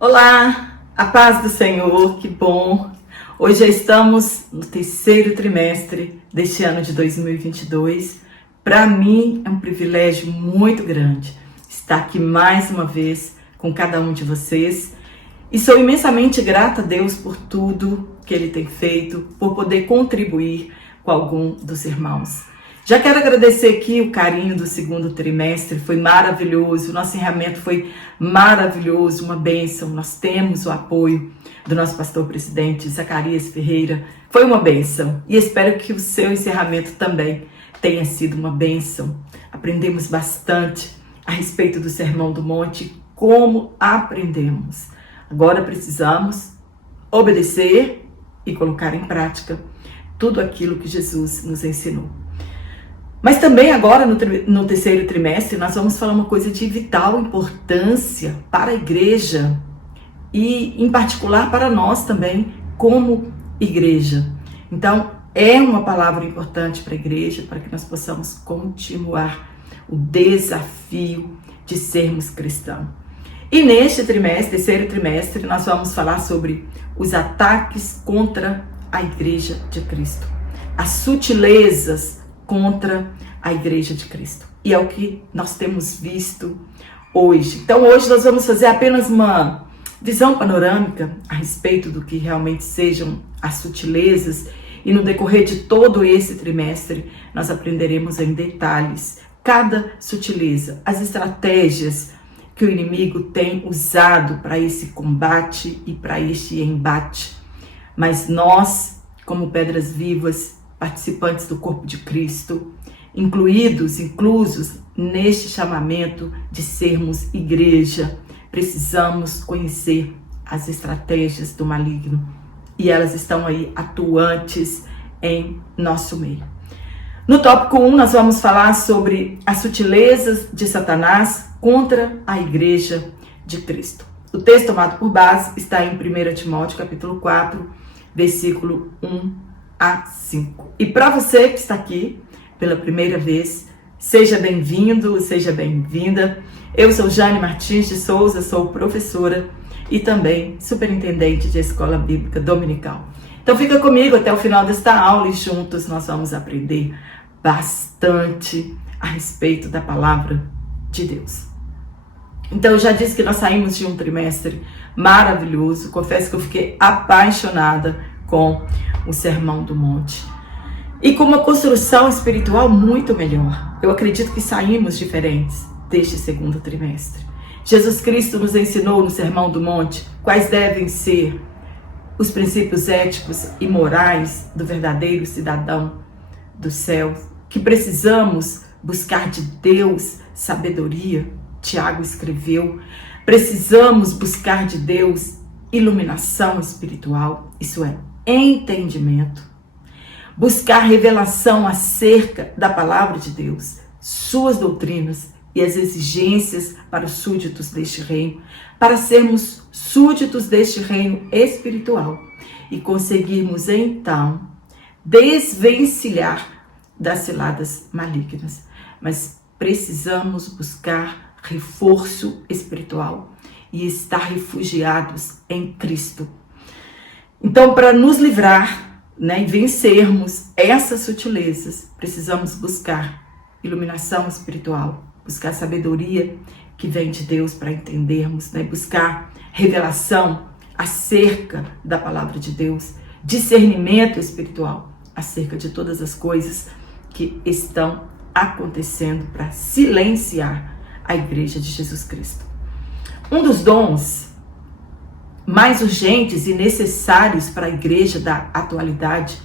Olá, a paz do Senhor, que bom! Hoje já estamos no terceiro trimestre deste ano de 2022. Para mim é um privilégio muito grande estar aqui mais uma vez com cada um de vocês e sou imensamente grata a Deus por tudo que Ele tem feito, por poder contribuir com algum dos irmãos. Já quero agradecer aqui o carinho do segundo trimestre, foi maravilhoso, o nosso encerramento foi maravilhoso, uma bênção. Nós temos o apoio do nosso pastor presidente, Zacarias Ferreira, foi uma bênção e espero que o seu encerramento também tenha sido uma bênção. Aprendemos bastante a respeito do Sermão do Monte, como aprendemos. Agora precisamos obedecer e colocar em prática tudo aquilo que Jesus nos ensinou. Mas também agora no terceiro trimestre nós vamos falar uma coisa de vital importância para a igreja e em particular para nós também como igreja. Então é uma palavra importante para a igreja para que nós possamos continuar o desafio de sermos cristãos. E neste trimestre, terceiro trimestre, nós vamos falar sobre os ataques contra a igreja de Cristo, as sutilezas contra a igreja de Cristo. E é o que nós temos visto hoje. Então hoje nós vamos fazer apenas uma visão panorâmica a respeito do que realmente sejam as sutilezas e no decorrer de todo esse trimestre nós aprenderemos em detalhes cada sutileza, as estratégias que o inimigo tem usado para esse combate e para este embate. Mas nós, como pedras vivas, participantes do corpo de Cristo, inclusos neste chamamento de sermos igreja, precisamos conhecer as estratégias do maligno e elas estão aí atuantes em nosso meio. No tópico 1 nós vamos falar sobre as sutilezas de Satanás contra a igreja de Cristo. O texto tomado por base está em 1 Timóteo capítulo 4, versículo 1 a 5. E para você que está aqui pela primeira vez, seja bem-vindo, seja bem-vinda. Eu sou Jane Martins de Souza, sou professora e também superintendente de Escola Bíblica Dominical. Então fica comigo até o final desta aula e juntos nós vamos aprender bastante a respeito da palavra de Deus. Então eu já disse que nós saímos de um trimestre maravilhoso, confesso que eu fiquei apaixonada com o Sermão do Monte e com uma construção espiritual muito melhor. Eu acredito que saímos diferentes deste segundo trimestre. Jesus Cristo nos ensinou no Sermão do Monte quais devem ser os princípios éticos e morais do verdadeiro cidadão do céu, que precisamos buscar de Deus sabedoria. Tiago escreveu, precisamos buscar de Deus iluminação espiritual, isso é, entendimento, buscar revelação acerca da palavra de Deus, suas doutrinas e as exigências para os súditos deste reino, para sermos súditos deste reino espiritual e conseguirmos então desvencilhar das ciladas malignas. Mas precisamos buscar reforço espiritual e estar refugiados em Cristo. Então, para nos livrar, e vencermos essas sutilezas, precisamos buscar iluminação espiritual, buscar sabedoria que vem de Deus para entendermos, buscar revelação acerca da palavra de Deus, discernimento espiritual acerca de todas as coisas que estão acontecendo para silenciar a igreja de Jesus Cristo. Um dos dons mais urgentes e necessários para a igreja da atualidade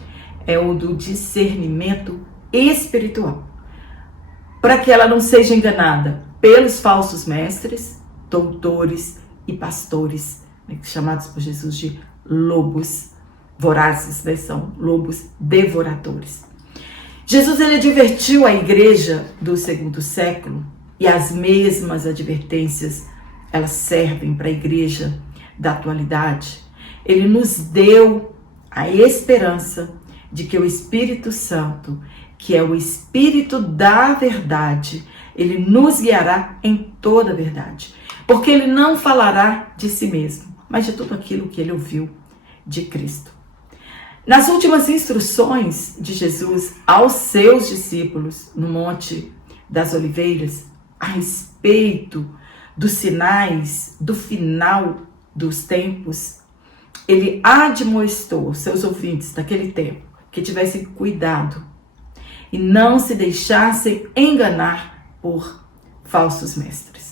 é o do discernimento espiritual, para que ela não seja enganada pelos falsos mestres, doutores e pastores, chamados por Jesus de lobos vorazes, são lobos devoradores. Jesus ele advertiu a igreja do segundo século e as mesmas advertências elas servem para a igreja da atualidade. Ele nos deu a esperança de que o Espírito Santo, que é o Espírito da verdade, ele nos guiará em toda a verdade. porque ele não falará de si mesmo, mas de tudo aquilo que ele ouviu de Cristo. Nas últimas instruções de Jesus aos seus discípulos no Monte das Oliveiras, a respeito dos sinais do final dos tempos, ele admoestou seus ouvintes daquele tempo que tivessem cuidado e não se deixassem enganar por falsos mestres.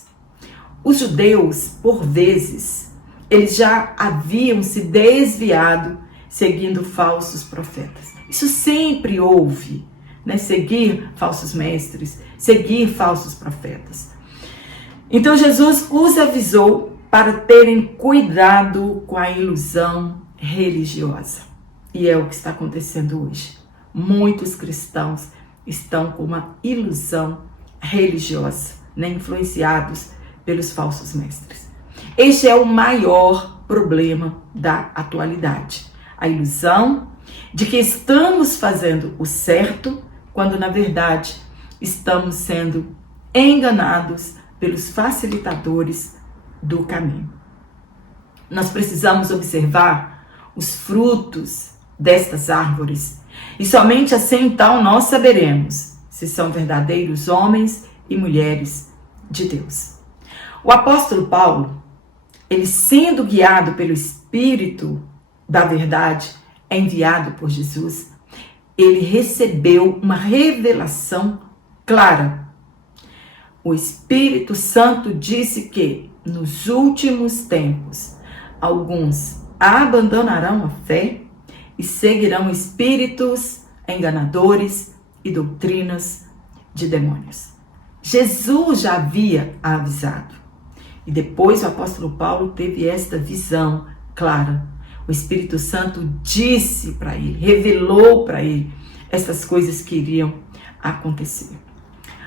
Os judeus, por vezes, eles já haviam se desviado seguindo falsos profetas. Isso sempre houve, né? Seguir falsos mestres, seguir falsos profetas. Então Jesus os avisou para terem cuidado com a ilusão religiosa. E é o que está acontecendo hoje. Muitos cristãos estão com uma ilusão religiosa, né? Influenciados pelos falsos mestres. Este é o maior problema da atualidade. A ilusão de que estamos fazendo o certo, quando na verdade estamos sendo enganados pelos facilitadores do caminho. Nós precisamos observar os frutos destas árvores e somente assim então nós saberemos se são verdadeiros homens e mulheres de Deus. O apóstolo Paulo, ele sendo guiado pelo Espírito da verdade, enviado por Jesus, ele recebeu uma revelação clara. O Espírito Santo disse que nos últimos tempos alguns abandonarão a fé e seguirão espíritos enganadores e doutrinas de demônios. Jesus já havia avisado. E depois o apóstolo Paulo teve esta visão clara. O Espírito Santo disse para ele, revelou para ele essas coisas que iriam acontecer.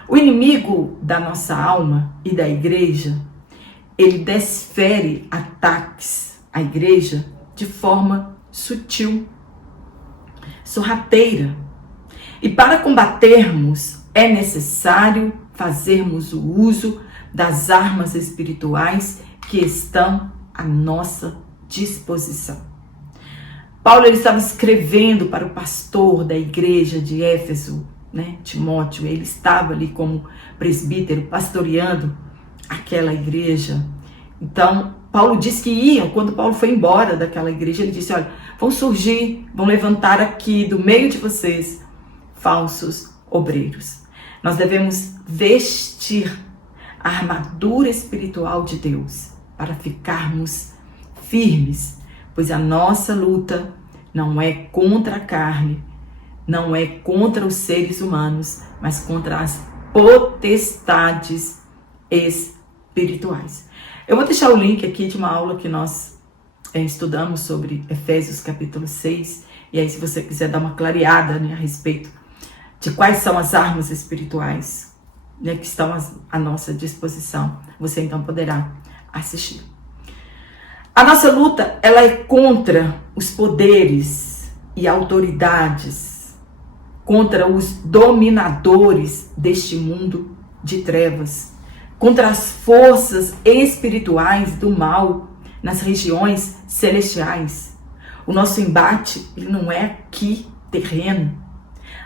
O inimigo da nossa alma e da igreja, ele desfere ataques à igreja de forma sutil, sorrateira. E para combatermos, é necessário fazermos o uso das armas espirituais que estão à nossa disposição. Paulo ele estava escrevendo para o pastor da igreja de Éfeso, né, Timóteo. Ele estava ali como presbítero, pastoreando aquela igreja. Então, Paulo disse que quando Paulo foi embora daquela igreja, ele disse, olha, vão surgir, vão levantar aqui do meio de vocês falsos obreiros. Nós devemos vestir a armadura espiritual de Deus para ficarmos firmes, pois a nossa luta não é contra a carne, não é contra os seres humanos, mas contra as potestades espirituais. Eu vou deixar o link aqui de uma aula que nós estudamos sobre Efésios capítulo 6, e aí se você quiser dar uma clareada, né, a respeito de quais são as armas espirituais, né, que estão à nossa disposição, você então poderá assistir. A nossa luta, ela é contra os poderes e autoridades, contra os dominadores deste mundo de trevas, contra as forças espirituais do mal nas regiões celestiais. O nosso embate, ele não é aqui terreno.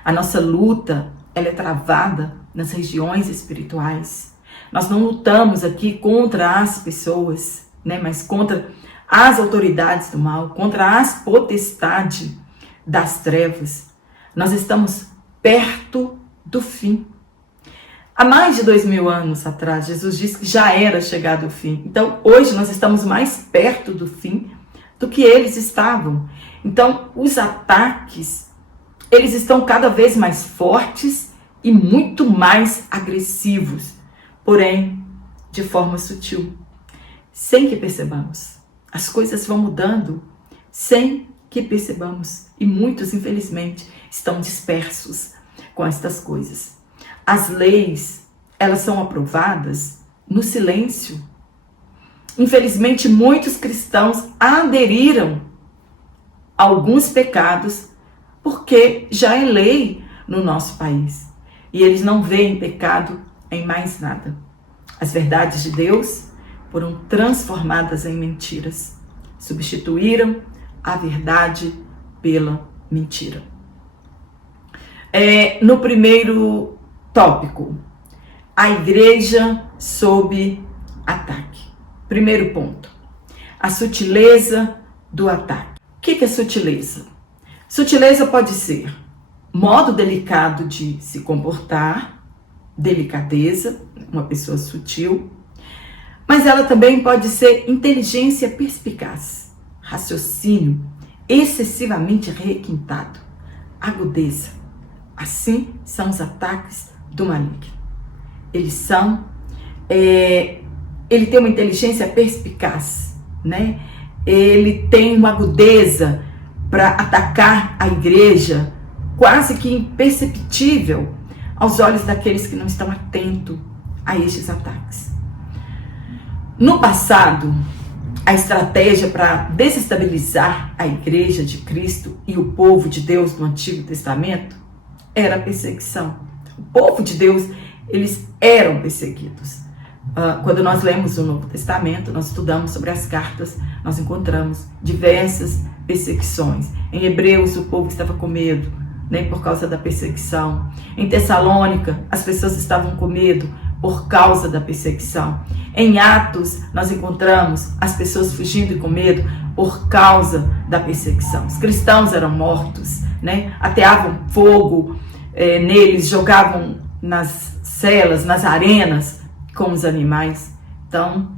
A nossa luta, ela é travada nas regiões espirituais. Nós não lutamos aqui contra as pessoas, né, mas contra as autoridades do mal, contra as potestades das trevas. Nós estamos perto do fim. Há mais de 2000 anos atrás, Jesus disse que já era chegado o fim. Então, hoje nós estamos mais perto do fim do que eles estavam. Então, os ataques, eles estão cada vez mais fortes e muito mais agressivos, porém, de forma sutil, sem que percebamos. As coisas vão mudando sem que percebamos. E muitos, infelizmente, estão dispersos com estas coisas. As leis, elas são aprovadas no silêncio. Infelizmente, muitos cristãos aderiram a alguns pecados porque já é lei no nosso país. E eles não veem pecado em mais nada. As verdades de Deus foram transformadas em mentiras. Substituíram a verdade pela mentira. No primeiro tópico, a igreja sob ataque. Primeiro ponto, a sutileza do ataque. O que é sutileza? Sutileza pode ser modo delicado de se comportar, delicadeza, uma pessoa sutil, mas ela também pode ser inteligência perspicaz, raciocínio excessivamente requintado, agudeza. Assim são os ataques do maligno. Ele tem uma inteligência perspicaz, né? Ele tem uma agudeza para atacar a igreja, quase que imperceptível aos olhos daqueles que não estão atentos a estes ataques. No passado, a estratégia para desestabilizar a igreja de Cristo e o povo de Deus no Antigo Testamento era a perseguição. O povo de Deus, eles eram perseguidos. Quando nós lemos o Novo Testamento, nós estudamos sobre as cartas, nós encontramos diversas perseguições. Em Hebreus, o povo estava com medo, né, por causa da perseguição. Em Tessalônica, as pessoas estavam com medo por causa da perseguição. Em Atos, nós encontramos as pessoas fugindo e com medo por causa da perseguição. Os cristãos eram mortos, né? Ateavam fogo neles, jogavam nas celas, nas arenas com os animais. Então,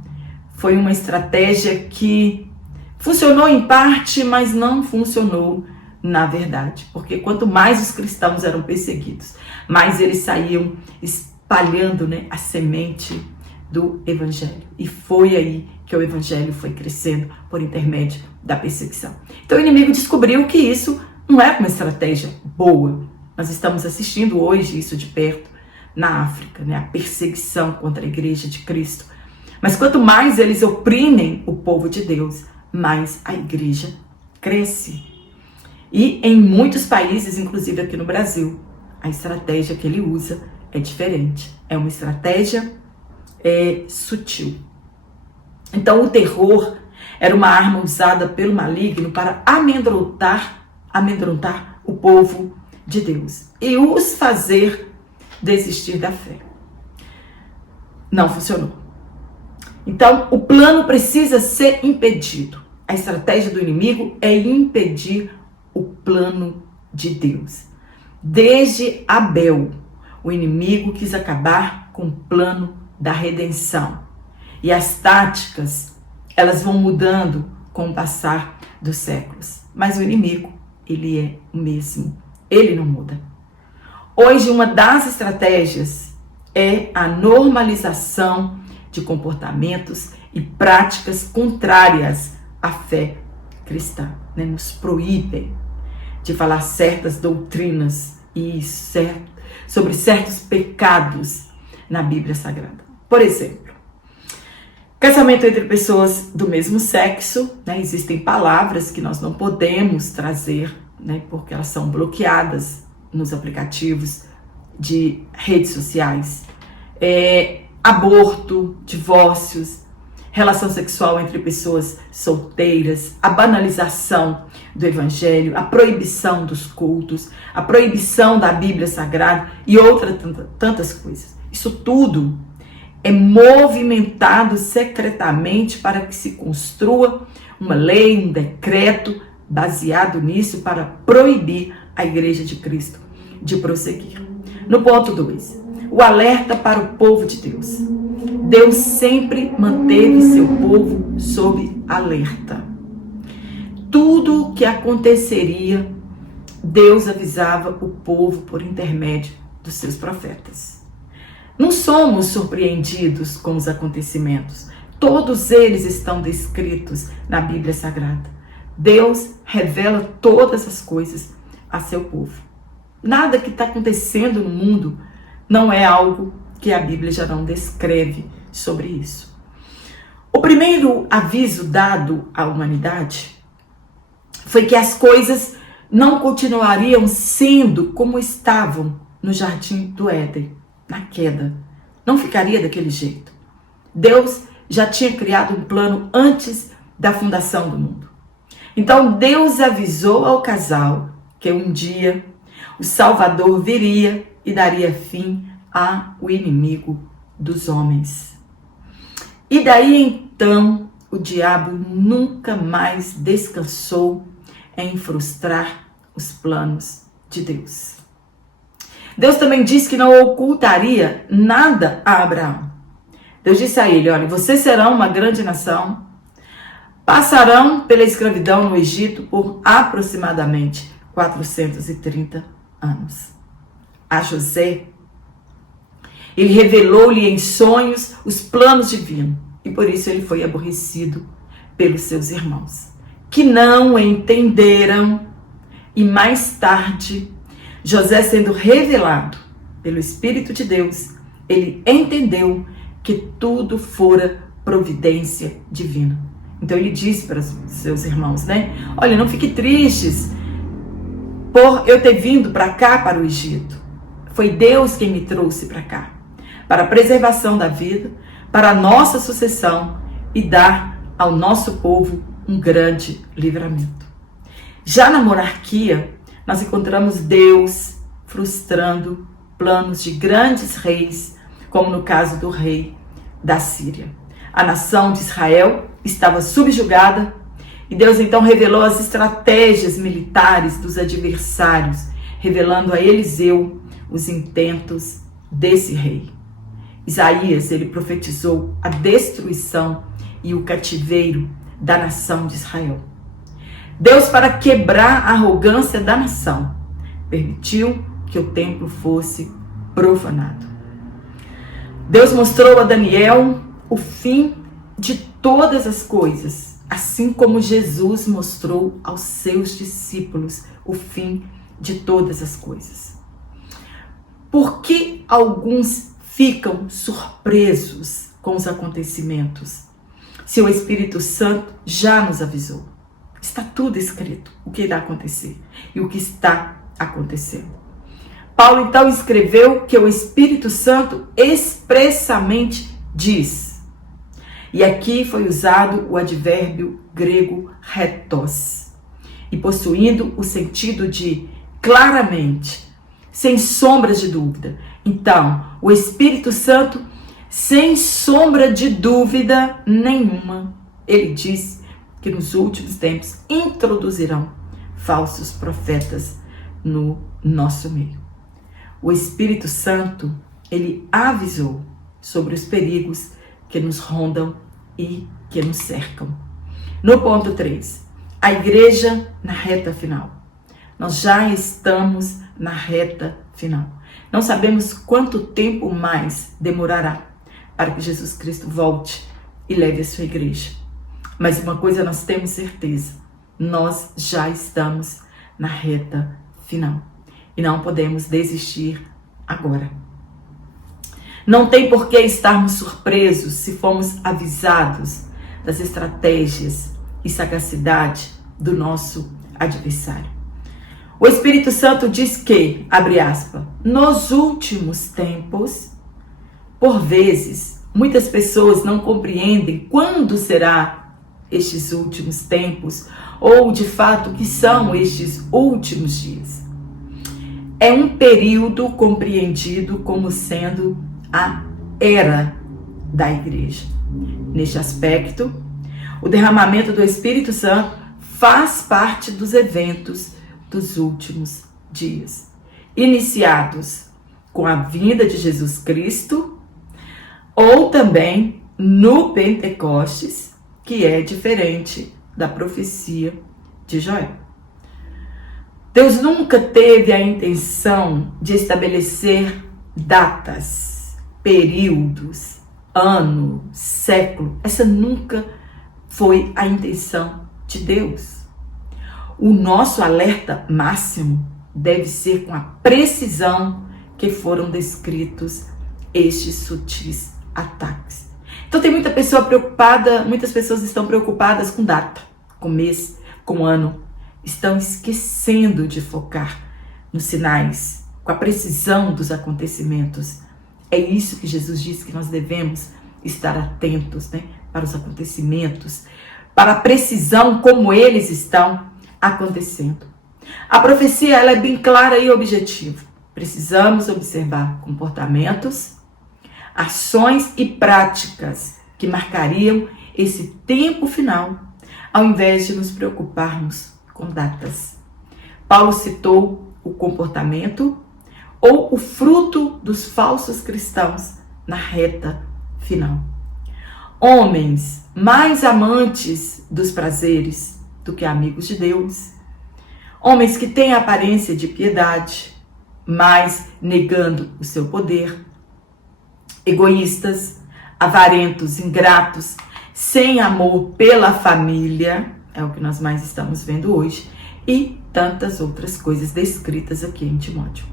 foi uma estratégia que funcionou em parte, mas não funcionou na verdade. Porque quanto mais os cristãos eram perseguidos, mais eles saíam espalhando, né, a semente do evangelho. E foi aí que o evangelho foi crescendo por intermédio da perseguição. Então o inimigo descobriu que isso não é uma estratégia boa. Nós estamos assistindo hoje isso de perto na África, né, a perseguição contra a igreja de Cristo. Mas quanto mais eles oprimem o povo de Deus, mais a igreja cresce. E em muitos países, inclusive aqui no Brasil, a estratégia que ele usa é diferente. É uma estratégia sutil. Então o terror era uma arma usada pelo maligno para amedrontar o povo de Deus e os fazer desistir da fé. Não funcionou. Então o plano precisa ser impedido. A estratégia do inimigo é impedir o plano de Deus. Desde Abel, o inimigo quis acabar com o plano da redenção. E as táticas, elas vão mudando com o passar dos séculos. Mas o inimigo, ele é o mesmo. Ele não muda. Hoje, uma das estratégias é a normalização de comportamentos e práticas contrárias à fé cristã, né? Nos proíbem de falar certas doutrinas e sobre certos pecados na Bíblia Sagrada. Por exemplo, casamento entre pessoas do mesmo sexo, né? Existem palavras que nós não podemos trazer, né? Porque elas são bloqueadas nos aplicativos de redes sociais. Aborto, divórcios, relação sexual entre pessoas solteiras, a banalização do evangelho, a proibição dos cultos, a proibição da Bíblia Sagrada e outras tantas coisas. Isso tudo é movimentado secretamente para que se construa uma lei, um decreto baseado nisso para proibir a Igreja de Cristo de prosseguir. No ponto 2, o alerta para o povo de Deus. Deus sempre manteve seu povo sob alerta. Tudo o que aconteceria, Deus avisava o povo por intermédio dos seus profetas. Não somos surpreendidos com os acontecimentos. Todos eles estão descritos na Bíblia Sagrada. Deus revela todas as coisas a seu povo. Nada que está acontecendo no mundo não é algo que a Bíblia já não descreve sobre isso. O primeiro aviso dado à humanidade foi que as coisas não continuariam sendo como estavam no Jardim do Éden, na queda. Não ficaria daquele jeito. Deus já tinha criado um plano antes da fundação do mundo. Então Deus avisou ao casal que um dia o Salvador viria e daria fim ao inimigo dos homens. E daí então o diabo nunca mais descansou em frustrar os planos de Deus. Deus também disse que não ocultaria nada a Abraão. Deus disse a ele, olha, vocês serão uma grande nação, passarão pela escravidão no Egito por aproximadamente 430 anos. A José, ele revelou-lhe em sonhos os planos divinos e por isso ele foi aborrecido pelos seus irmãos, que não entenderam. E mais tarde, José, sendo revelado pelo Espírito de Deus, ele entendeu que tudo fora providência divina. Então ele disse para os seus irmãos, né? Olha, não fiquem tristes por eu ter vindo para cá, para o Egito. Foi Deus quem me trouxe para cá, para a preservação da vida, para a nossa sucessão e dar ao nosso povo um grande livramento. Já na monarquia, nós encontramos Deus frustrando planos de grandes reis, como no caso do rei da Síria. A nação de Israel estava subjugada e Deus então revelou as estratégias militares dos adversários, revelando a Eliseu os intentos desse rei. Isaías, ele profetizou a destruição e o cativeiro da nação de Israel. Deus, para quebrar a arrogância da nação, permitiu que o templo fosse profanado. Deus mostrou a Daniel o fim de todas as coisas, assim como Jesus mostrou aos seus discípulos o fim de todas as coisas. Por que alguns ficam surpresos com os acontecimentos, se o Espírito Santo já nos avisou? Está tudo escrito, o que irá acontecer e o que está acontecendo. Paulo então escreveu que o Espírito Santo expressamente diz. E aqui foi usado o advérbio grego retos, e possuindo o sentido de claramente, sem sombras de dúvida. Então, o Espírito Santo, sem sombra de dúvida nenhuma, ele diz que nos últimos tempos introduzirão falsos profetas no nosso meio. O Espírito Santo, ele avisou sobre os perigos que nos rondam e que nos cercam. No ponto 3, a igreja na reta final. Nós já estamos na reta final. Não sabemos quanto tempo mais demorará para que Jesus Cristo volte e leve a sua igreja. Mas uma coisa nós temos certeza, nós já estamos na reta final e não podemos desistir agora. Não tem por que estarmos surpresos se fomos avisados das estratégias e sagacidade do nosso adversário. O Espírito Santo diz que, abre aspas, nos últimos tempos, por vezes, muitas pessoas não compreendem quando será estes últimos tempos, ou de fato, o que são estes últimos dias. É um período compreendido como sendo a era da igreja. Neste aspecto, o derramamento do Espírito Santo faz parte dos eventos dos últimos dias, iniciados com a vinda de Jesus Cristo, ou também no Pentecostes, que é diferente da profecia de Joel. Deus nunca teve a intenção de estabelecer datas, períodos, ano, século. Essa nunca foi a intenção de Deus. O nosso alerta máximo deve ser com a precisão que foram descritos estes sutis ataques. Então tem muita pessoa preocupada, muitas pessoas estão preocupadas com data, com mês, com ano. Estão esquecendo de focar nos sinais, com a precisão dos acontecimentos. É isso que Jesus disse que nós devemos estar atentos, né? para os acontecimentos, para a precisão como eles estão acontecendo. A profecia ela é bem clara e objetiva. Precisamos observar comportamentos, ações e práticas que marcariam esse tempo final, ao invés de nos preocuparmos com datas. Paulo citou o comportamento ou o fruto dos falsos cristãos na reta final. Homens mais amantes dos prazeres do que amigos de Deus. Homens que têm a aparência de piedade, mas negando o seu poder. Egoístas, avarentos, ingratos, sem amor pela família, é o que nós mais estamos vendo hoje, e tantas outras coisas descritas aqui em Timóteo.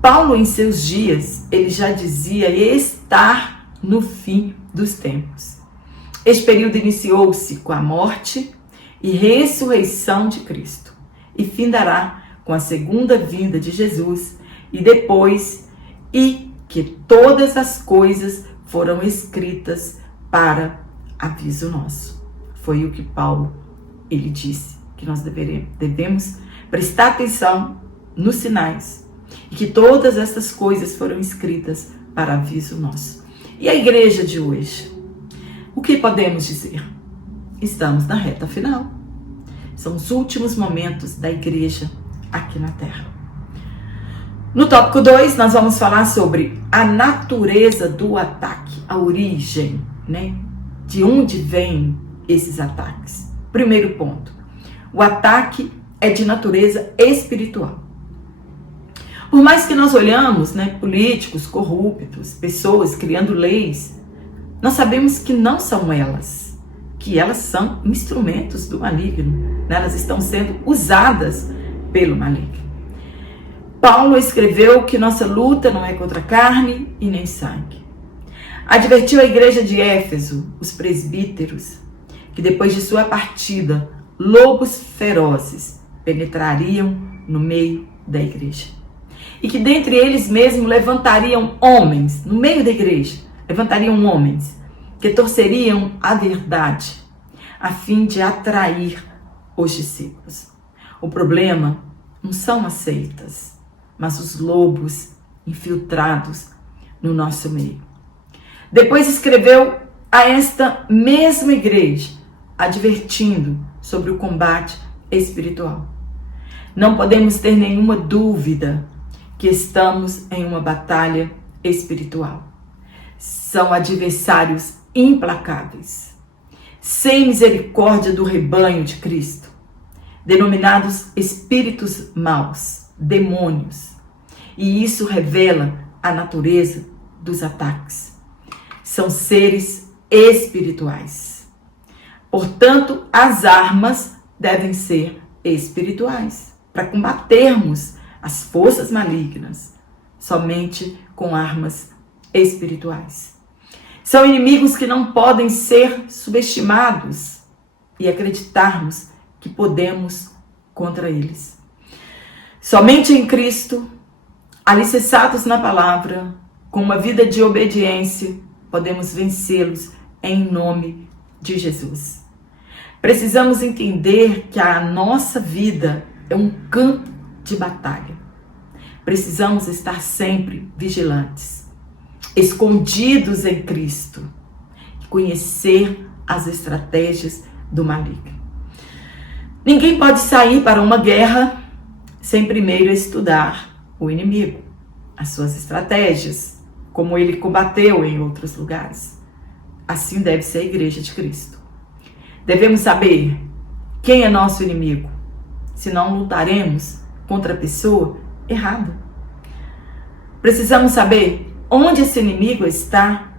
Paulo, em seus dias, ele já dizia estar no fim dos tempos. Este período iniciou-se com a morte e ressurreição de Cristo e findará com a segunda vinda de Jesus e depois, e que todas as coisas foram escritas para aviso nosso. Foi o que Paulo, ele disse, que nós devemos prestar atenção nos sinais e que todas essas coisas foram escritas para aviso nosso. E a igreja de hoje? O que podemos dizer? Estamos na reta final. São os últimos momentos da igreja aqui na Terra. No tópico 2, nós vamos falar sobre a natureza do ataque, a origem, né? De onde vêm esses ataques. Primeiro ponto, o ataque é de natureza espiritual. Por mais que nós olhamos, né, políticos corruptos, pessoas criando leis, nós sabemos que não são elas, que elas são instrumentos do maligno, né? Elas estão sendo usadas pelo maligno. Paulo escreveu que nossa luta não é contra carne e nem sangue. Advertiu a igreja de Éfeso, os presbíteros, que depois de sua partida, lobos ferozes penetrariam no meio da igreja. E que dentre eles mesmos levantariam homens, no meio da igreja, levantariam homens que torceriam a verdade, a fim de atrair os discípulos. O problema não são as seitas, mas os lobos infiltrados no nosso meio. Depois escreveu a esta mesma igreja, advertindo sobre o combate espiritual. Não podemos ter nenhuma dúvida que estamos em uma batalha espiritual. São adversários implacáveis, sem misericórdia do rebanho de Cristo, denominados espíritos maus, demônios. E isso revela a natureza dos ataques. São seres espirituais. Portanto, as armas devem ser espirituais, para combatermos as forças malignas, somente com armas espirituais. São inimigos que não podem ser subestimados e acreditarmos que podemos contra eles. Somente em Cristo, alicerçados na palavra, com uma vida de obediência, podemos vencê-los em nome de Jesus. Precisamos entender que a nossa vida é um campo de batalha. Precisamos estar sempre vigilantes, escondidos em Cristo, e conhecer as estratégias do maligno. Ninguém pode sair para uma guerra sem primeiro estudar o inimigo, as suas estratégias, como ele combateu em outros lugares. Assim deve ser a igreja de Cristo. Devemos saber quem é nosso inimigo, senão lutaremos contra a pessoa errada. Precisamos saber onde esse inimigo está.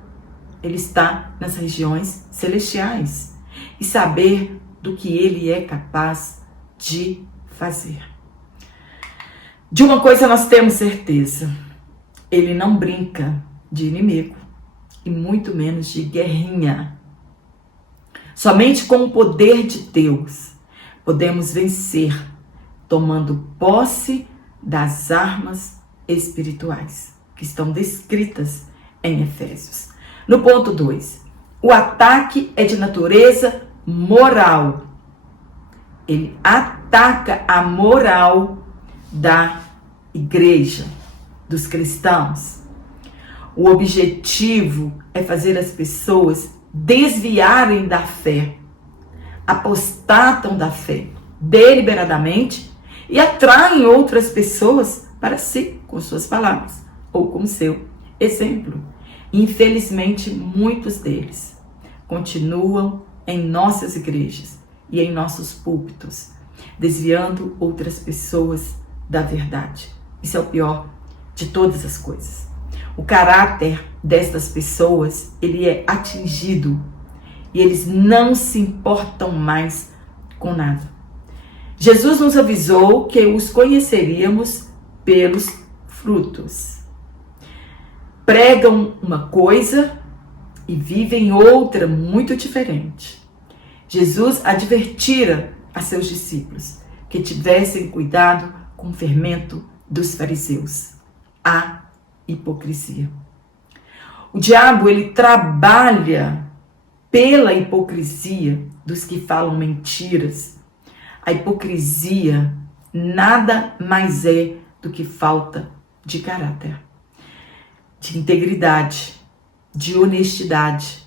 Ele está nas regiões celestiais e saber do que ele é capaz de fazer. De uma coisa nós temos certeza: ele não brinca de inimigo e muito menos de guerrinha. Somente com o poder de Deus podemos vencer, tomando posse das armas espirituais que estão descritas em Efésios. No ponto 2, O ataque é de natureza moral. Ele ataca a moral da igreja, dos cristãos. O objetivo é fazer as pessoas desviarem da fé, apostatam da fé deliberadamente e atraem outras pessoas para si, com suas palavras ou com seu exemplo. Infelizmente, muitos deles continuam em nossas igrejas e em nossos púlpitos, desviando outras pessoas da verdade. Isso é o pior de todas as coisas. O caráter destas pessoas, ele é atingido e eles não se importam mais com nada. Jesus nos avisou que os conheceríamos pelos frutos. Pregam uma coisa e vivem outra muito diferente. Jesus advertira a seus discípulos que tivessem cuidado com o fermento dos fariseus, a hipocrisia. O diabo, ele trabalha pela hipocrisia dos que falam mentiras. A hipocrisia nada mais é do que falta de caráter, de integridade, de honestidade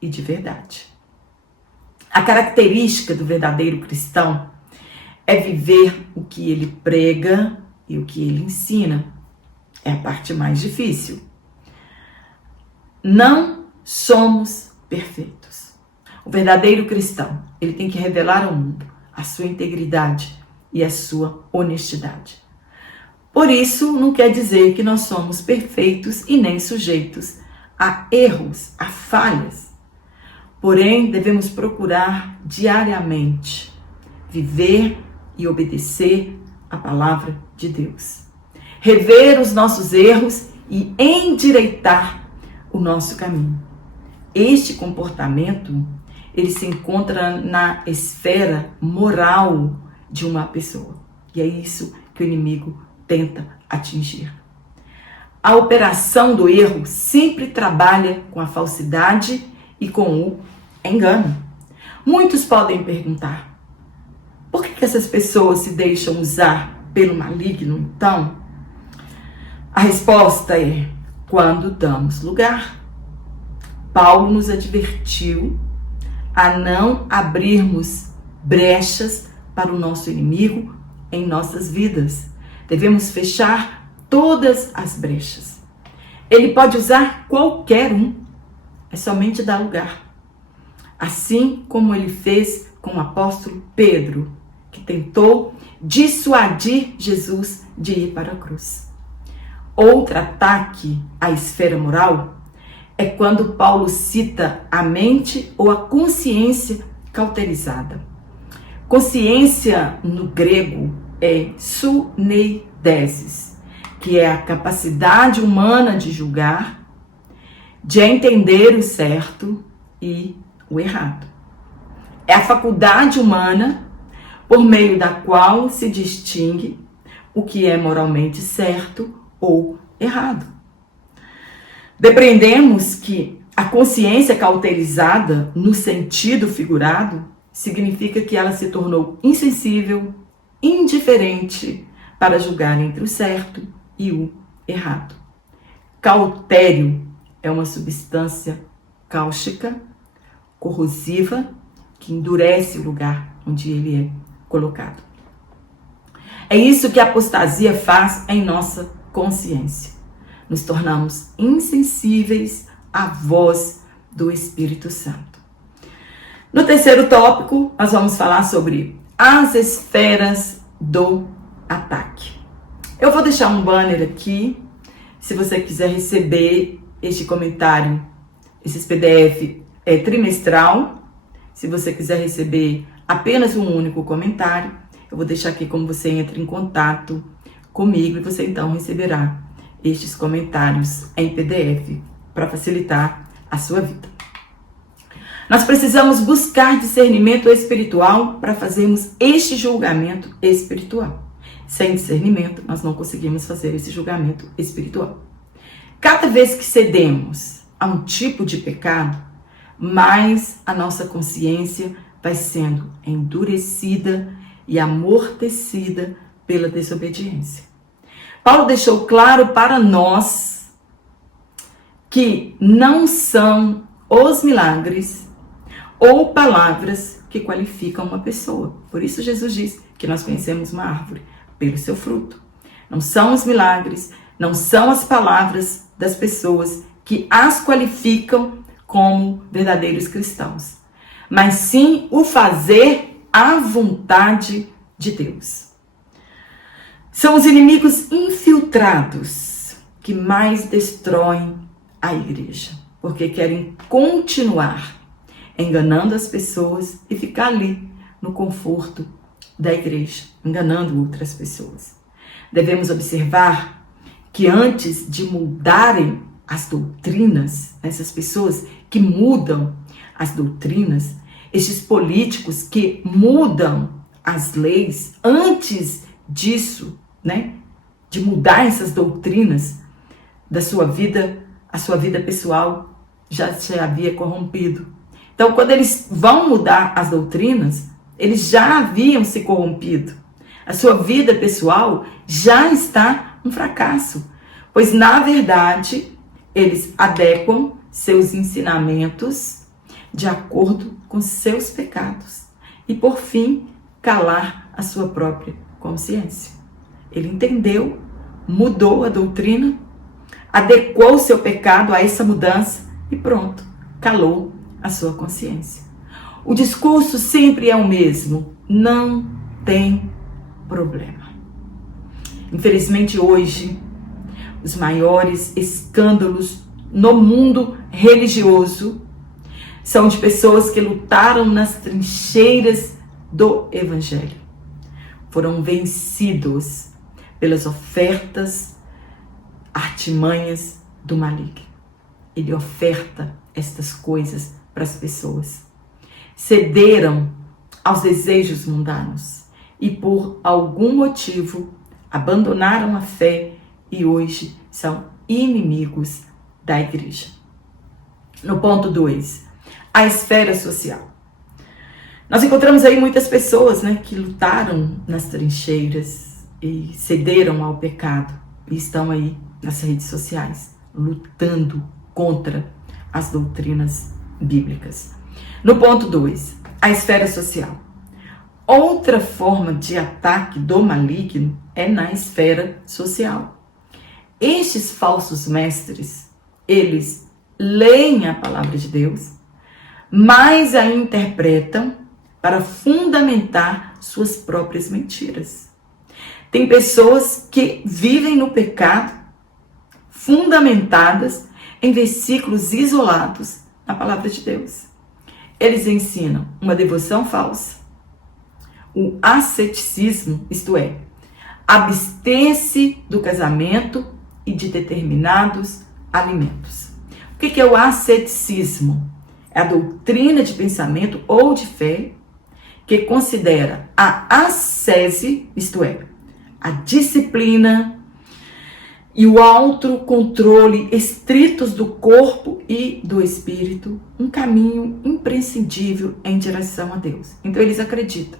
e de verdade. A característica do verdadeiro cristão é viver o que ele prega e o que ele ensina. É a parte mais difícil. Não somos perfeitos. O verdadeiro cristão, ele tem que revelar ao mundo a sua integridade e a sua honestidade. Por isso, não quer dizer que nós somos perfeitos e nem sujeitos a erros, a falhas. Porém, devemos procurar diariamente viver e obedecer a palavra de Deus. Rever os nossos erros e endireitar o nosso caminho. Este comportamento, ele se encontra na esfera moral de uma pessoa. E é isso que o inimigo tenta atingir. A operação do erro sempre trabalha com a falsidade e com o engano. Muitos podem perguntar: por que essas pessoas se deixam usar pelo maligno, então? A resposta é: quando damos lugar. Paulo nos advertiu a não abrirmos brechas para o nosso inimigo em nossas vidas. Devemos fechar todas as brechas. Ele pode usar qualquer um, é somente dar lugar. Assim como ele fez com o apóstolo Pedro, que tentou dissuadir Jesus de ir para a cruz. Outro ataque à esfera moral é quando Paulo cita a mente ou a consciência cauterizada. Consciência no grego é suneidesis, que é a capacidade humana de julgar, de entender o certo e o errado. É a faculdade humana por meio da qual se distingue o que é moralmente certo ou errado. Depreendemos que a consciência cauterizada, no sentido figurado, significa que ela se tornou insensível, indiferente para julgar entre o certo e o errado. Cautério é uma substância cáustica, corrosiva, que endurece o lugar onde ele é colocado. É isso que a apostasia faz em nossa consciência. Nos tornamos insensíveis à voz do Espírito Santo. No terceiro tópico, nós vamos falar sobre as esferas do ataque. Eu vou deixar um banner aqui, se você quiser receber este comentário, esse PDF trimestral. Se você quiser receber apenas um único comentário, eu vou deixar aqui como você entra em contato comigo e você então receberá estes comentários em PDF para facilitar a sua vida. Nós precisamos buscar discernimento espiritual para fazermos este julgamento espiritual. Sem discernimento, nós não conseguimos fazer esse julgamento espiritual. Cada vez que cedemos a um tipo de pecado, mais a nossa consciência vai sendo endurecida e amortecida pela desobediência. Paulo deixou claro para nós que não são os milagres ou palavras que qualificam uma pessoa. Por isso Jesus diz que nós conhecemos uma árvore pelo seu fruto. Não são os milagres, não são as palavras das pessoas que as qualificam como verdadeiros cristãos, mas sim o fazer à vontade de Deus. São os inimigos infiltrados que mais destroem a igreja, porque querem continuar enganando as pessoas e ficar ali no conforto da igreja, enganando outras pessoas. Devemos observar que antes de mudarem as doutrinas, essas pessoas que mudam as doutrinas, estes políticos que mudam as leis, antes disso, de mudar essas doutrinas da sua vida, a sua vida pessoal já se havia corrompido. Então, quando eles vão mudar as doutrinas, eles já haviam se corrompido. A sua vida pessoal já está um fracasso, pois, na verdade, eles adequam seus ensinamentos de acordo com seus pecados e, por fim, calar a sua própria consciência. Ele entendeu, mudou a doutrina, adequou seu pecado a essa mudança e pronto, calou a sua consciência. O discurso sempre é o mesmo, não tem problema. Infelizmente hoje, os maiores escândalos no mundo religioso são de pessoas que lutaram nas trincheiras do Evangelho. Foram vencidos pelas ofertas, artimanhas do maligno. Ele oferta estas coisas para as pessoas. Cederam aos desejos mundanos e por algum motivo abandonaram a fé e hoje são inimigos da igreja. No ponto 2, a esfera social. Nós encontramos aí muitas pessoas, que lutaram nas trincheiras e cederam ao pecado e estão aí nas redes sociais, lutando contra as doutrinas bíblicas. No ponto 2, a esfera social. Outra forma de ataque do maligno é na esfera social. Estes falsos mestres, eles leem a palavra de Deus, mas a interpretam para fundamentar suas próprias mentiras. Tem pessoas que vivem no pecado, fundamentadas em versículos isolados na palavra de Deus. Eles ensinam uma devoção falsa, o asceticismo, isto é, abster-se do casamento e de determinados alimentos. O que é o asceticismo? É a doutrina de pensamento ou de fé que considera a ascese, isto é, a disciplina e o autocontrole estritos do corpo e do espírito, um caminho imprescindível em direção a Deus. Então eles acreditam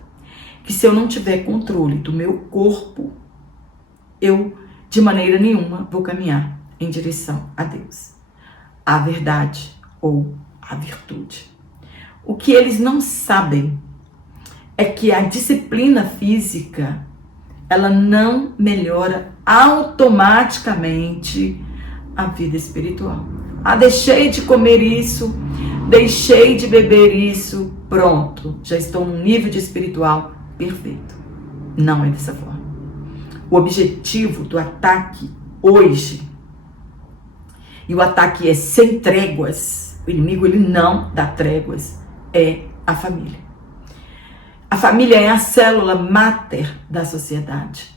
que se eu não tiver controle do meu corpo, eu de maneira nenhuma vou caminhar em direção a Deus, à verdade ou à virtude. O que eles não sabem é que a disciplina física, ela não melhora automaticamente a vida espiritual. Deixei de comer isso, deixei de beber isso, pronto, já estou num nível de espiritual perfeito. Não é dessa forma. O objetivo do ataque hoje, e o ataque é sem tréguas, o inimigo ele não dá tréguas, é a família. A família é a célula máter da sociedade.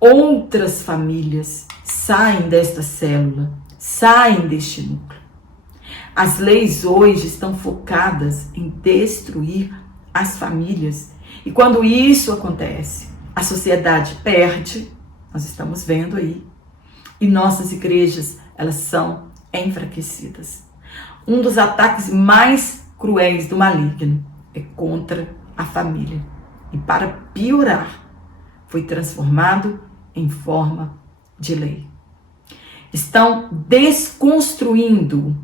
Outras famílias saem desta célula, saem deste núcleo. As leis hoje estão focadas em destruir as famílias. E quando isso acontece, a sociedade perde, nós estamos vendo aí, e nossas igrejas, elas são enfraquecidas. um dos ataques mais cruéis do maligno é contra a família. E para piorar, foi transformado em forma de lei. Estão desconstruindo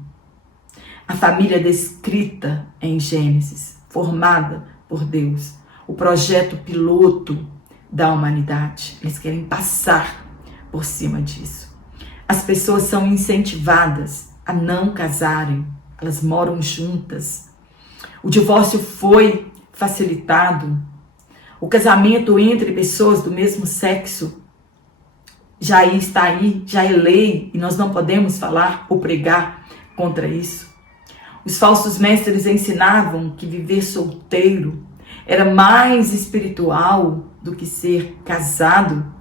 a família descrita em Gênesis, formada por Deus, o projeto piloto da humanidade. Eles querem passar por cima disso. As pessoas são incentivadas a não casarem, elas moram juntas. O divórcio foi facilitado. O casamento entre pessoas do mesmo sexo já está aí, já é lei, e nós não podemos falar ou pregar contra isso. Os falsos mestres ensinavam que viver solteiro era mais espiritual do que ser casado,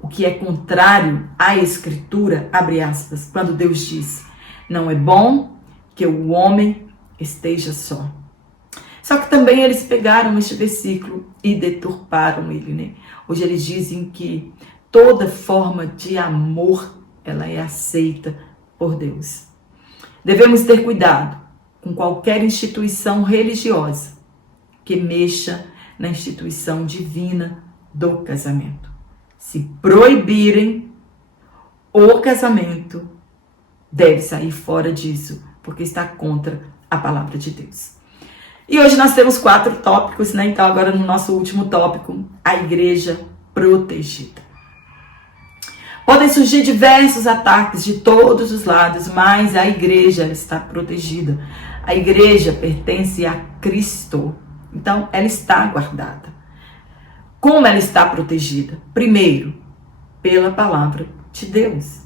o que é contrário à Escritura, abre aspas, quando Deus diz: não é bom que o homem esteja só. Só que também eles pegaram este versículo e deturparam ele, né? Hoje eles dizem que toda forma de amor, ela é aceita por Deus. Devemos ter cuidado com qualquer instituição religiosa que mexa na instituição divina do casamento. Se proibirem o casamento, deve sair fora disso, porque está contra a palavra de Deus. E hoje nós temos 4 tópicos, né? Então agora no nosso último tópico, a igreja protegida. Podem surgir diversos ataques de todos os lados, mas a igreja está protegida. A igreja pertence a Cristo, então ela está guardada. Como ela está protegida? Primeiro, pela palavra de Deus.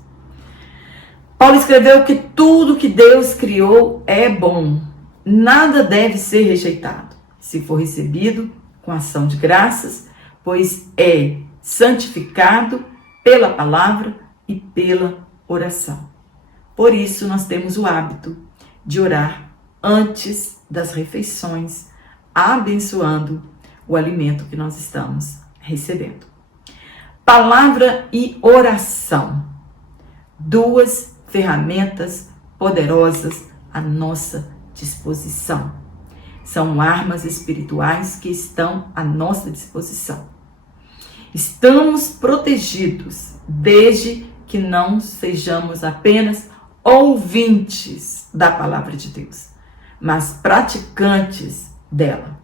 Paulo escreveu que tudo que Deus criou é bom. Nada deve ser rejeitado, se for recebido com ação de graças, pois é santificado pela palavra e pela oração. Por isso nós temos o hábito de orar antes das refeições, abençoando o alimento que nós estamos recebendo. Palavra e oração, 2 ferramentas poderosas à nossa disposição. São armas espirituais que estão à nossa disposição. Estamos protegidos desde que não sejamos apenas ouvintes da palavra de Deus, mas praticantes dela.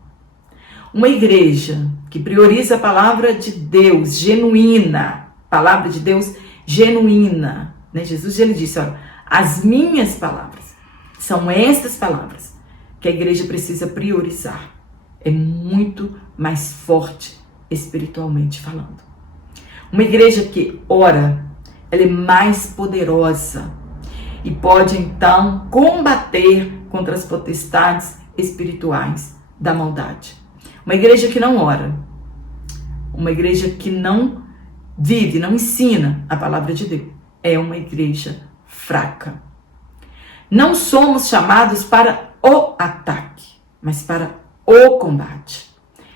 Uma igreja que prioriza a palavra de Deus genuína, palavra de Deus genuína, né? Jesus ele disse, olha, as minhas palavras são estas palavras que a igreja precisa priorizar. É muito mais forte espiritualmente falando. Uma igreja que ora, ela é mais poderosa e pode então combater contra as potestades espirituais da maldade. Uma igreja que não ora, uma igreja que não vive, não ensina a palavra de Deus, é uma igreja fraca. Não somos chamados para o ataque, mas para o combate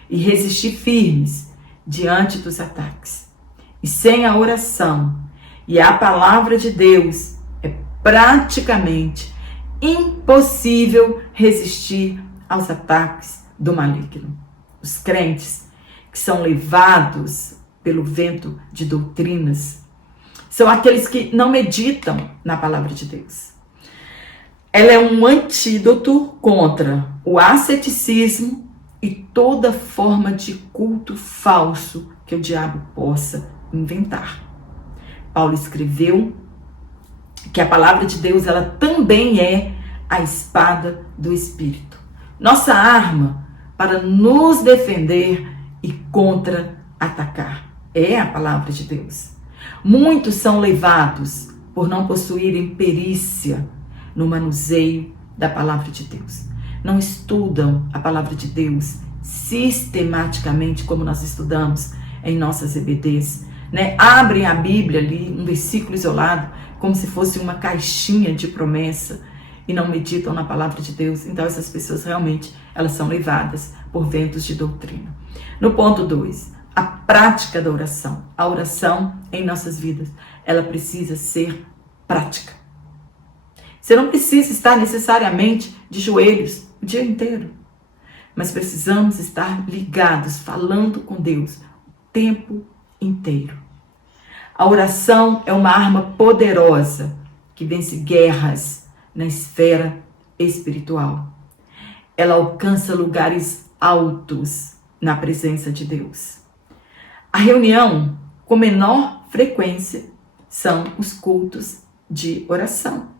e resistir firmes diante dos ataques. E sem a oração e a palavra de Deus, é praticamente impossível resistir aos ataques do maligno. Os crentes que são levados pelo vento de doutrinas são aqueles que não meditam na palavra de Deus. Ela é um antídoto contra o asceticismo e toda forma de culto falso que o diabo possa inventar. Paulo escreveu que a palavra de Deus, ela também é a espada do Espírito. Nossa arma para nos defender e contra-atacar é a palavra de Deus. Muitos são levados por não possuírem perícia no manuseio da palavra de Deus. Não estudam a palavra de Deus sistematicamente como nós estudamos em nossas EBDs, né? Abrem a Bíblia ali, um versículo isolado, como se fosse uma caixinha de promessa e não meditam na palavra de Deus. Então essas pessoas realmente, elas são levadas por ventos de doutrina. No ponto 2, a prática da oração. A oração em nossas vidas, ela precisa ser prática. Você não precisa estar necessariamente de joelhos o dia inteiro. Mas precisamos estar ligados, falando com Deus o tempo inteiro. A oração é uma arma poderosa que vence guerras na esfera espiritual. Ela alcança lugares altos na presença de Deus. A reunião com menor frequência são os cultos de oração.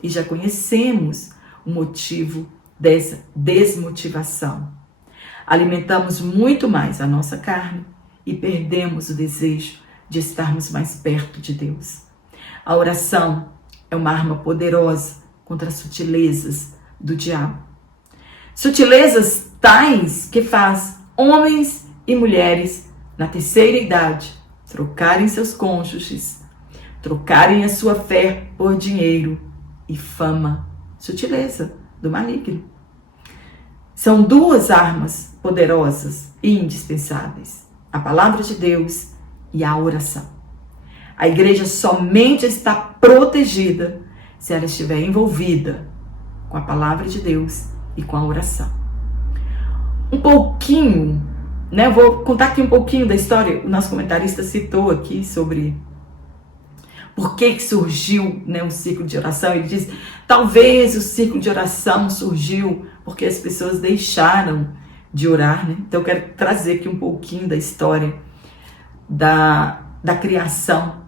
E já conhecemos o motivo dessa desmotivação. Alimentamos muito mais a nossa carne e perdemos o desejo de estarmos mais perto de Deus. A oração é uma arma poderosa contra as sutilezas do diabo. Sutilezas tais que faz homens e mulheres na terceira idade trocarem seus cônjuges, trocarem a sua fé por dinheiro e fama. Sutileza do maligno. São duas armas poderosas e indispensáveis: a palavra de Deus e a oração. A igreja somente está protegida se ela estiver envolvida com a palavra de Deus e com a oração. Um pouquinho, vou contar aqui um pouquinho da história. O nosso comentarista citou aqui sobre por que surgiu o ciclo de oração. Ele diz, talvez o ciclo de oração surgiu porque as pessoas deixaram de orar. Então eu quero trazer aqui um pouquinho da história da criação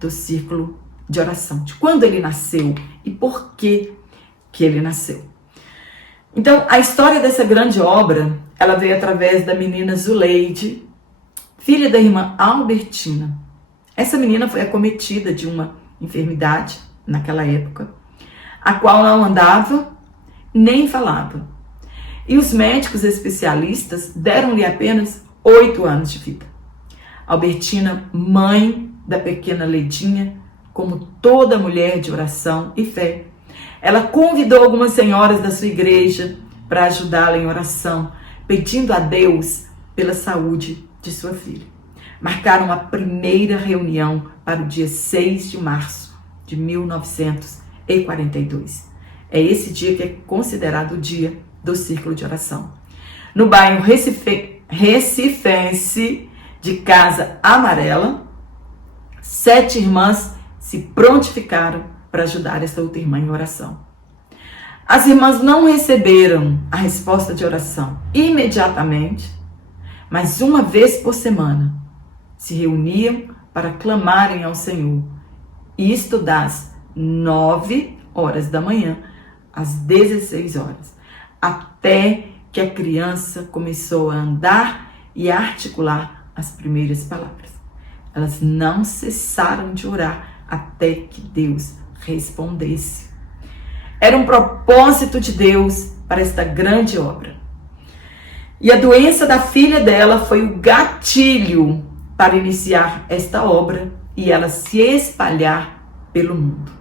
do círculo de oração, de quando ele nasceu e por que ele nasceu. Então, a história dessa grande obra, ela veio através da menina Zuleide, filha da irmã Albertina. Essa menina foi acometida de uma enfermidade naquela época, a qual não andava nem falava. E os médicos especialistas deram-lhe apenas 8 anos de vida. Albertina, mãe da pequena Ledinha, como toda mulher de oração e fé, ela convidou algumas senhoras da sua igreja para ajudá-la em oração, pedindo a Deus pela saúde de sua filha. Marcaram a primeira reunião para o dia 6 de março de 1942. É esse dia que é considerado o dia do círculo de oração. No bairro recifense de Casa Amarela, 7 irmãs se prontificaram para ajudar essa outra irmã em oração. As irmãs não receberam a resposta de oração imediatamente, mas uma vez por semana se reuniam para clamarem ao Senhor, isto das 9 horas da manhã às 16 horas, até que a criança começou a andar e a articular as primeiras palavras. Elas não cessaram de orar até que Deus respondesse. Era um propósito de Deus para esta grande obra. E a doença da filha dela foi o gatilho para iniciar esta obra e ela se espalhar pelo mundo.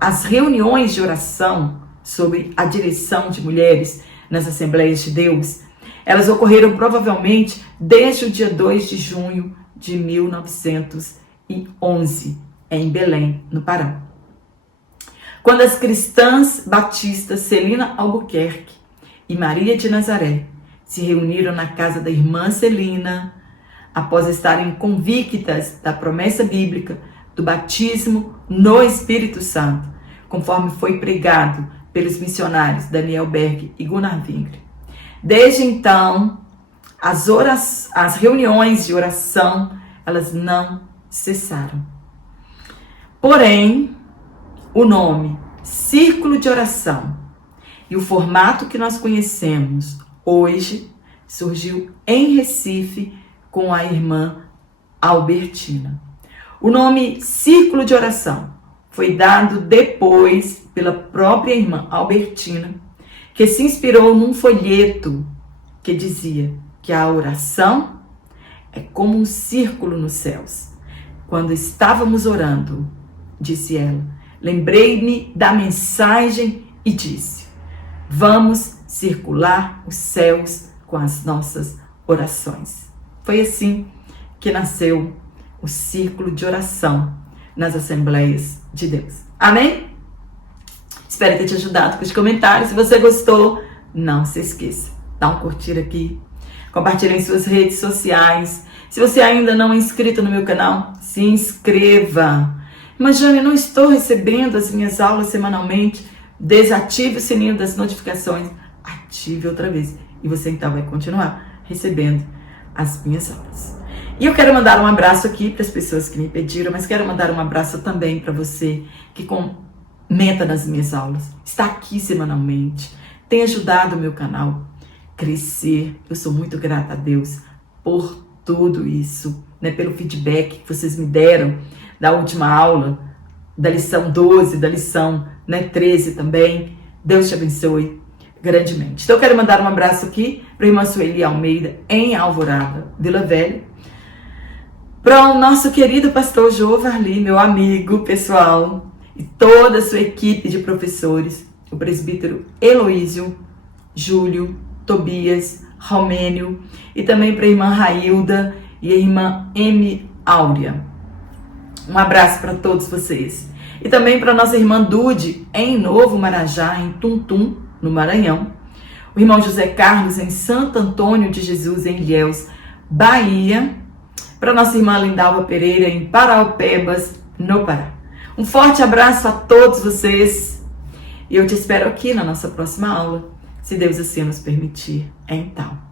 As reuniões de oração sob a direção de mulheres nas Assembleias de Deus, elas ocorreram provavelmente desde o dia 2 de junho de 1911, em Belém, no Pará. Quando as cristãs batistas Celina Albuquerque e Maria de Nazaré se reuniram na casa da irmã Celina, após estarem convictas da promessa bíblica do batismo no Espírito Santo, conforme foi pregado pelos missionários Daniel Berg e Gunnar Wingre. Desde então, as reuniões de oração, elas não cessaram. Porém, o nome Círculo de Oração e o formato que nós conhecemos hoje surgiu em Recife com a irmã Albertina. O nome Círculo de Oração foi dado depois pela própria irmã Albertina, que se inspirou num folheto que dizia que a oração é como um círculo nos céus. Quando estávamos orando, disse ela, lembrei-me da mensagem e disse, vamos circular os céus com as nossas orações. Foi assim que nasceu o círculo de oração nas Assembleias de Deus. Amém? Espero ter te ajudado com os comentários. Se você gostou, não se esqueça, dá um curtir aqui, compartilhe em suas redes sociais. Se você ainda não é inscrito no meu canal, se inscreva. Mas, Jane, não estou recebendo as minhas aulas semanalmente. Desative o sininho das notificações, ative outra vez e você então vai continuar recebendo as minhas aulas. E eu quero mandar um abraço aqui para as pessoas que me pediram, mas quero mandar um abraço também para você que comenta nas minhas aulas, está aqui semanalmente, tem ajudado o meu canal a crescer. Eu sou muito grata a Deus por tudo isso, né? Pelo feedback que vocês me deram da última aula, da lição 12, da lição 13 também. Deus te abençoe grandemente. Então eu quero mandar um abraço aqui para a irmã Sueli Almeida, em Alvorada, Vila Velha. Para o nosso querido pastor Jô Varli, meu amigo pessoal, e toda a sua equipe de professores, o presbítero Heloísio, Júlio, Tobias, Romênio, e também para a irmã Railda e a irmã M. Áurea. Um abraço para todos vocês. E também para nossa irmã Dude, em Novo Marajá, em Tuntum, no Maranhão. O irmão José Carlos, em Santo Antônio de Jesus, em Ilhéus, Bahia. Para nossa irmã Lindalva Pereira, em Paraupebas, no Pará. Um forte abraço a todos vocês. E eu te espero aqui na nossa próxima aula, se Deus assim nos permitir. Então.